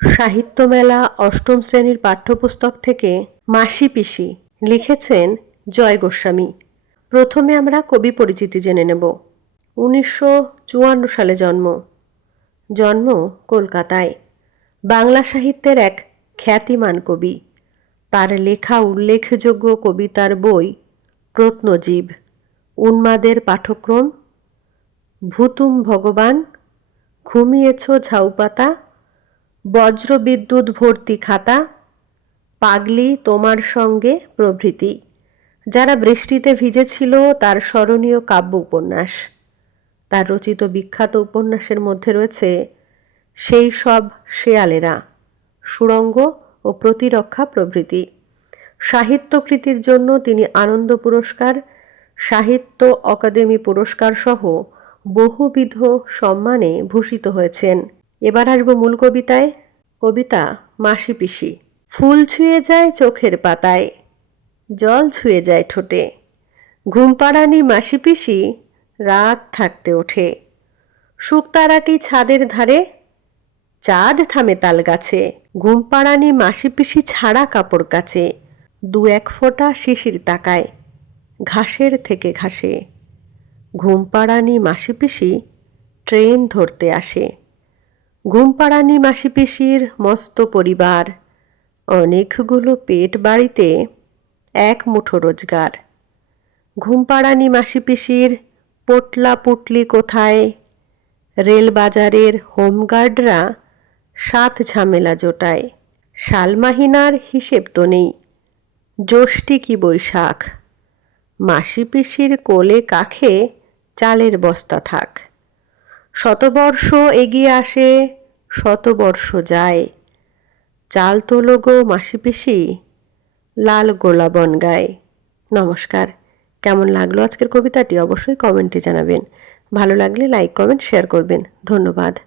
সাহিত্যমেলা অষ্টম শ্রেণির পাঠ্যপুস্তক থেকে মাসি পিসি লিখেছেন জয় গোস্বামী। প্রথমে আমরা কবি পরিচিতি জেনে নেব। উনিশশো চুয়ান্ন সালে জন্ম। জন্ম কলকাতায়। বাংলা সাহিত্যের এক খ্যাতিমান কবি। তার লেখা উল্লেখযোগ্য কবিতার বই প্রত্নজীব। উন্মাদের পাঠক্রম, ভূতুম ভগবান, ঘুমিয়েছ ঝাউপাতা বজ্রবিদ্যুৎ ভর্তি খাতা, পাগলি তোমার সঙ্গে প্রভৃতি। যারা বৃষ্টিতে ভিজেছিল তার স্মরণীয় কাব্য উপন্যাস তার রচিত বিখ্যাত উপন্যাসের মধ্যে রয়েছে, সেই সব শেয়ালেরা সুরঙ্গ ও প্রতিরক্ষা প্রভৃতি। সাহিত্যকৃতির জন্য তিনি আনন্দ পুরস্কার, সাহিত্য অকাদেমি পুরস্কার সহ বহুবিধ সম্মানে ভূষিত হয়েছেন। এবার আসব মূল কবিতায়। কবিতা, মাসি পিসি। ফুল ছুঁয়ে যায় চোখের পাতায়, জল ছুঁয়ে যায় ঠোঁটে। ঘুমপাড়ানি মাসি পিসি, রাত থাকতে ওঠে। শুকতারাটি ছাদের ধারে, চাঁদ থামে তাল গাছে। ঘুমপাড়ানি মাসি পিসি ছাড়া কাপড় কাছে, দু এক ফোঁটা শিশির তাকায়, ঘাসের থেকে ঘাসে। ঘুমপাড়ানি মাসি পিসি, ট্রেন ধরতে আসে। ঘুমপাড়ানি মাসি পিসির মস্ত পরিবার। অনেকগুলো পেট বাড়িতে এক মুঠো রোজগার। ঘুমপাড়ানি মাসি পিসির পোটলা পুটলি কোথায়? রেলবাজারের হোমগার্ডরা সাত ঝামেলা জোটায়। শালমাহিনার হিসেব তো নেই। জ্যৈষ্ঠী কি বৈশাখ? মাসি পিসির কোলে কাখে চালের বস্তা থাক। শতবর্ষ এগিয়ে আসে, শতবর্ষ যায়। চাল তোলো গো মাসি পিসি, লাল গোলাবন গায়। নমস্কার, কেমন লাগল আজকের কবিতাটি? অবশ্যই কমেন্টে জানাবেন। ভালো লাগলে লাইক, কমেন্ট, শেয়ার করবেন। ধন্যবাদ।